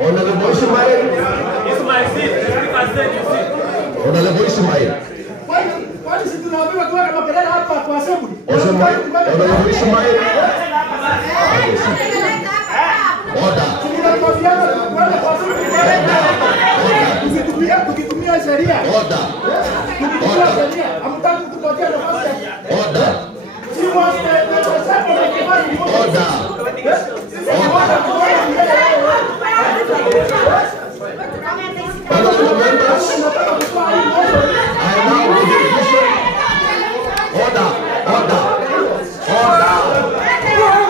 Honorable Ismail. Honorable Ismail. Kwani si tunaambiwa tuwe na makelele hapa kwa assembly? Honorable Ismail. Order. Tukitumia sheria. Order. Hamtaki kutupatia nafasi. Order. Order. Honorable members, I now give you vision. Order. Order. Order.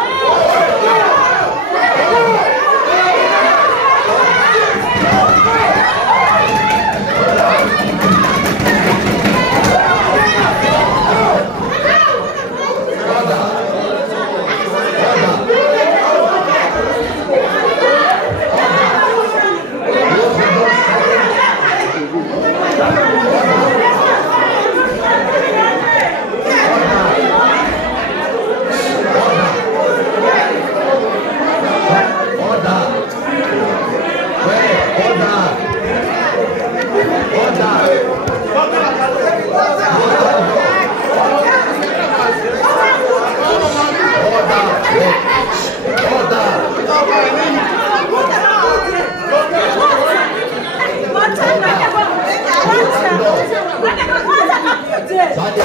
Saja